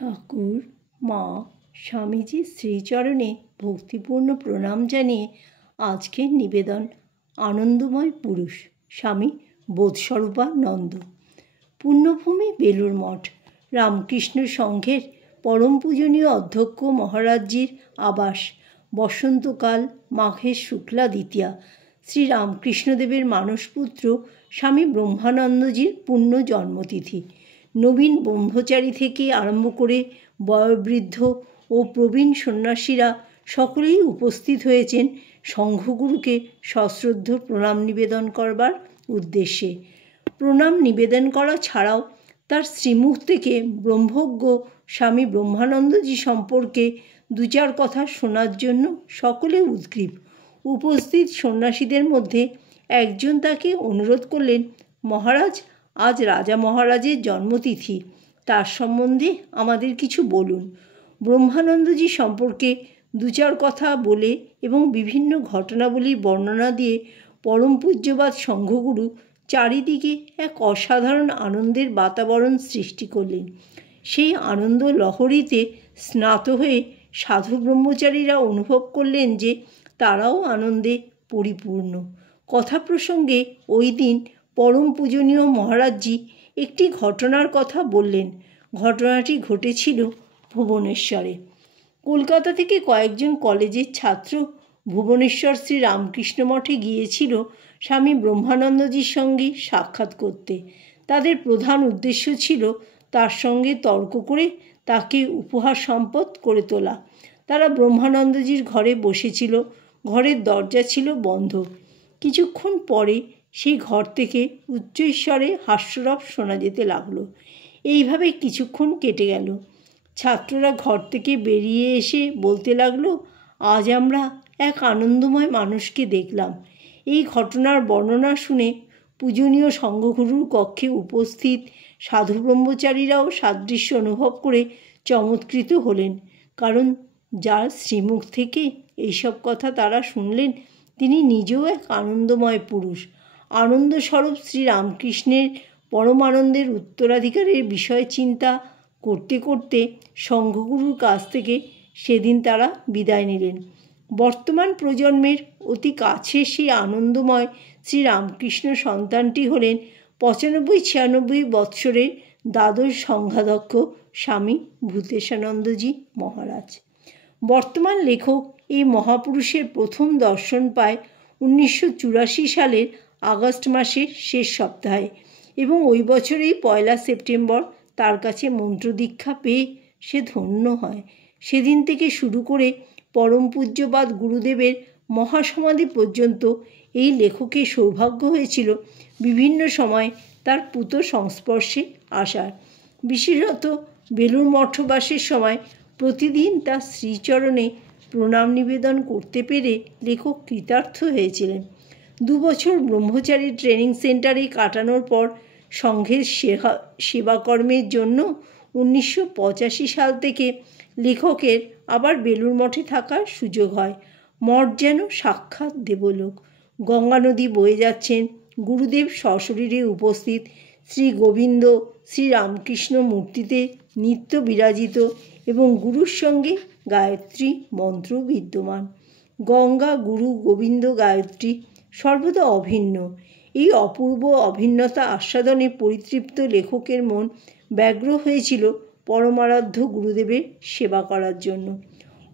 ঠাকুর মা স্বামীজির শ্রীচরণে ভক্তিপূর্ণ প্রণাম জানিয়ে আজকের নিবেদন আনন্দময় পুরুষ স্বামী বোধস্বরূপানন্দ। পুণ্যভূমি বেলুড় মঠ রামকৃষ্ণ সংঘের পরম পূজনীয় অধ্যক্ষ মহারাজজির আবাস। বসন্তকাল মাঘের শুক্লা দ্বিতীয়া। শ্রী রামকৃষ্ণদেবের মানসপুত্র স্বামী ব্রহ্মানন্দজির পুণ্য জন্মতিথি। নবীন ব্রহ্মচারী থেকে আরম্ভ করে বয়োবৃদ্ধ ও প্রবীণ সন্ন্যাসীরা সকলেই উপস্থিত হয়েছেন সংঘগুরুকে সশ্রদ্ধ প্রণাম নিবেদন করবার উদ্দেশ্যে। প্রণাম নিবেদন করা ছাড়াও তার শ্রীমুখ থেকে ব্রহ্মজ্ঞ স্বামী ব্রহ্মানন্দজি সম্পর্কে দু চার কথা শোনার জন্য সকলে উদ্গ্রীব। উপস্থিত সন্ন্যাসীদের মধ্যে একজন তাকে অনুরোধ করলেন, মহারাজ, আজ রাজা মহারাজের জন্মতিথি, তার সম্বন্ধে আমাদের কিছু বলুন। ব্রহ্মানন্দজি সম্পর্কে দু চার কথা বলে এবং বিভিন্ন ঘটনাবলীর বর্ণনা দিয়ে পরম পূজ্যবাদ সংঘগুরু চারিদিকে এক অসাধারণ আনন্দের বাতাবরণ সৃষ্টি করলেন। সেই আনন্দ লহরীতে স্নাত হয়ে সাধু ব্রহ্মচারীরা অনুভব করলেন যে তারাও আনন্দে পরিপূর্ণ। কথা প্রসঙ্গে ওই দিন পরম পূজনীয় মহারাজজি একটি ঘটনার কথা বললেন। ঘটনাটি ঘটেছিল ভুবনেশ্বরে। কলকাতা থেকে কয়েকজন কলেজের ছাত্র ভুবনেশ্বর শ্রী রামকৃষ্ণ মঠে গিয়েছিল স্বামী ব্রহ্মানন্দজির সঙ্গে সাক্ষাৎ করতে। তাদের প্রধান উদ্দেশ্য ছিল তার সঙ্গে তর্ক করে তাকে উপহার সম্পদ করে তোলা। তারা ব্রহ্মানন্দজির ঘরে বসেছিল। ঘরের দরজা ছিল বন্ধ। কিছুক্ষণ পরে সেই ঘর থেকে উচ্চস্বরে হাস্যরব শোনা যেতে লাগলো। এইভাবে কিছুক্ষণ কেটে গেল। ছাত্ররা ঘর থেকে বেরিয়ে এসে বলতে লাগলো, আজ আমরা এক আনন্দময় মানুষকে দেখলাম। এই ঘটনার বর্ণনা শুনে পূজনীয় সংঘগুরুর কক্ষে উপস্থিত সাধু ব্রহ্মচারীরাও সাদৃশ্য অনুভব করে চমৎকৃত হলেন। কারণ যার শ্রীমুখ থেকে এইসব কথা তারা শুনলেন তিনি নিজেও এক আনন্দময় পুরুষ। আনন্দস্বরূপ শ্রী রামকৃষ্ণের পরমানন্দের উত্তরাধিকারের বিষয় চিন্তা করতে করতে সংঘগুরুর কাছ থেকে সেদিন তারা বিদায় নিলেন। বর্তমান প্রজন্মের অতি কাছের সেই আনন্দময় শ্রী রামকৃষ্ণ সন্তানটি হলেন 95-96 বৎসরের দ্বাদশ সংঘাধ্যক্ষ স্বামী ভূতেশানন্দজি মহারাজ। বর্তমান লেখক এই মহাপুরুষের প্রথম দর্শন পায় 1984 সালের আগস্ট মাসের শেষ সপ্তাহে এবং ওই বছরেই 1 সেপ্টেম্বর তার কাছে মন্ত্রদীক্ষা পেয়ে সে ধন্য হয়। সেদিন থেকে শুরু করে পরম পূজ্যবাদ গুরুদেবের মহাসমাধি পর্যন্ত এই লেখকের সৌভাগ্য হয়েছিল বিভিন্ন সময় তার পূত সংস্পর্শে আসার। বিশেষত বেলুড় মঠবাসের সময় প্রতিদিন তার শ্রীচরণে প্রণাম নিবেদন করতে পেরে লেখক কৃতার্থ হয়েছিলেন। 2 বছর ব্রহ্মচারী ট্রেনিং সেন্টারে কাটানোর পর সংঘের সেবাকর্মের জন্য 1985 সাল থেকে লেখকের আবার বেলুড় মঠে থাকার সুযোগ হয়। মঠ যেন সাক্ষাৎ দেবলোক। গঙ্গা নদী বয়ে যাচ্ছেন, গুরুদেব সশরীরে উপস্থিত, শ্রী গোবিন্দ শ্রী রামকৃষ্ণ মূর্তিতে নিত্য বিরাজিত এবং গুরুর সঙ্গে গায়ত্রী মন্ত্র বিদ্যমান। গঙ্গা, গুরু, গোবিন্দ, গায়ত্রী সর্বদা অভিন্ন। এই অপূর্ব অভিন্নতা আস্বাদনে পরিতৃপ্ত লেখকের মন ব্যগ্র হয়েছিল পরমারাধ্য গুরুদেবের সেবা করার জন্য।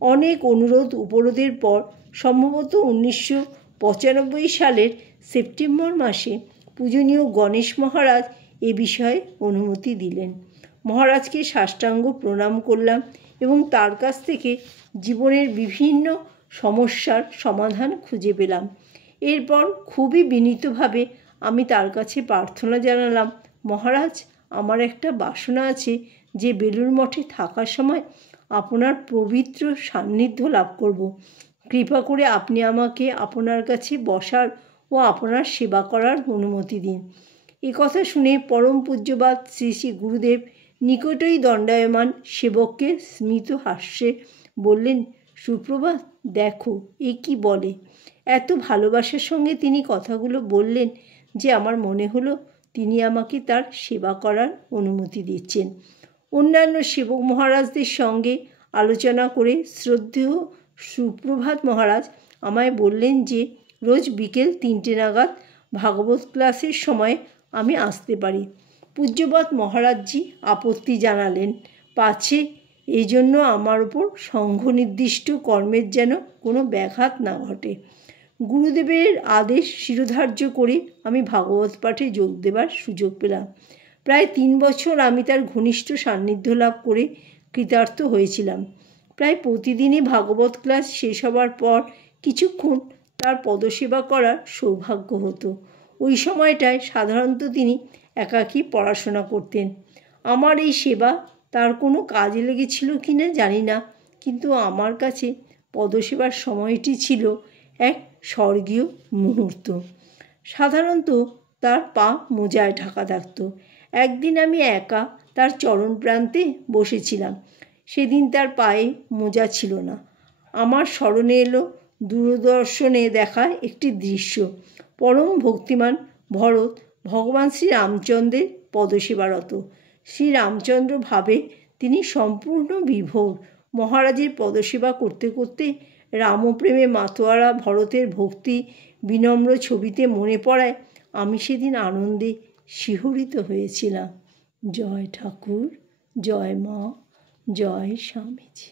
অনেক অনুরোধ উপরোধের পর সম্ভবত 1995 সালের সেপ্টেম্বর মাসে পূজনীয় গণেশ মহারাজ এ বিষয়ে অনুমতি দিলেন। মহারাজকে সাষ্টাঙ্গ প্রণাম করলাম এবং তার কাছ থেকে জীবনের বিভিন্ন সমস্যার সমাধান খুঁজে পেলাম। এরপর খুবই বিনীতভাবে আমি তার কাছে প্রার্থনা জানালাম, মহারাজ, আমার একটা বাসনা আছে যে বেলুড় মঠে থাকার সময় আপনার পবিত্র সান্নিধ্য লাভ করব। কৃপা করে আপনি আমাকে আপনার কাছে বসার ও আপনার সেবা করার অনুমতি দিন। এ কথা শুনে পরম পূজ্যবাদ শ্রী শ্রী গুরুদেব নিকটই দণ্ডায়মান সেবককে স্মিত হাস্যে বললেন, সুপ্রভাত, দেখো এ কি বলে। এত ভালোবাসার সঙ্গে তিনি কথাগুলো বললেন যে আমার মনে হলো তিনি আমাকে তার সেবা করার অনুমতি দিচ্ছেন। অন্যান্য সেবক মহারাজদের সঙ্গে আলোচনা করে শ্রদ্ধেয় সুপ্রভাত মহারাজ আমায় বললেন যে রোজ বিকেল 3টে নাগাদ ভাগবত ক্লাসের সময় আমি আসতে পারি। পূজ্যপাদ মহারাজজি আপত্তি জানালেন, পাছে এই জন্য আমার ওপর সংঘ নির্দিষ্ট কর্মের যেন কোনো ব্যাঘাত না ঘটে। গুরুদেবের আদেশ শিরোধার্য করে আমি ভাগবত পাঠে যোগ দেবার সুযোগ পেলাম। প্রায় 3 বছর আমি তার ঘনিষ্ঠ সান্নিধ্য লাভ করে কৃতার্থ হয়েছিলাম। প্রায় প্রতিদিনই ভাগবত ক্লাস শেষ হবার পর কিছুক্ষণ তার পদসেবা করার সৌভাগ্য হতো। ওই সময়টায় সাধারণত তিনি একাকী পড়াশোনা করতেন। আমার এই সেবা তার কোনো কাজে লেগেছিল কি না জানি না, কিন্তু আমার কাছে পদসেবার সময়টি ছিল এক স্বর্গীয় মুহূর্ত। সাধারণত তার পা মোজায় ঢাকা থাকত। একদিন আমি একা তার চরণ প্রান্তে বসেছিলাম। সেদিন তার পায়ে মোজা ছিল না। আমার স্মরণে এলো দূরদর্শনে দেখা একটি দৃশ্য। পরম ভক্তিমান ভরত ভগবান শ্রীরামচন্দ্রের পদসেবারত। শ্রীরামচন্দ্র ভাবে তিনি সম্পূর্ণ বিভোর। মহারাজের পদসেবা করতে করতে রামপ্রেমে মাতোয়ারা ভরতের ভক্তি বিনম্র ছবিতে মনে পড়ায় আমি সেদিন আনন্দে শিহরিত হয়েছিলাম। জয় ঠাকুর, জয় মা, জয় স্বামীজি।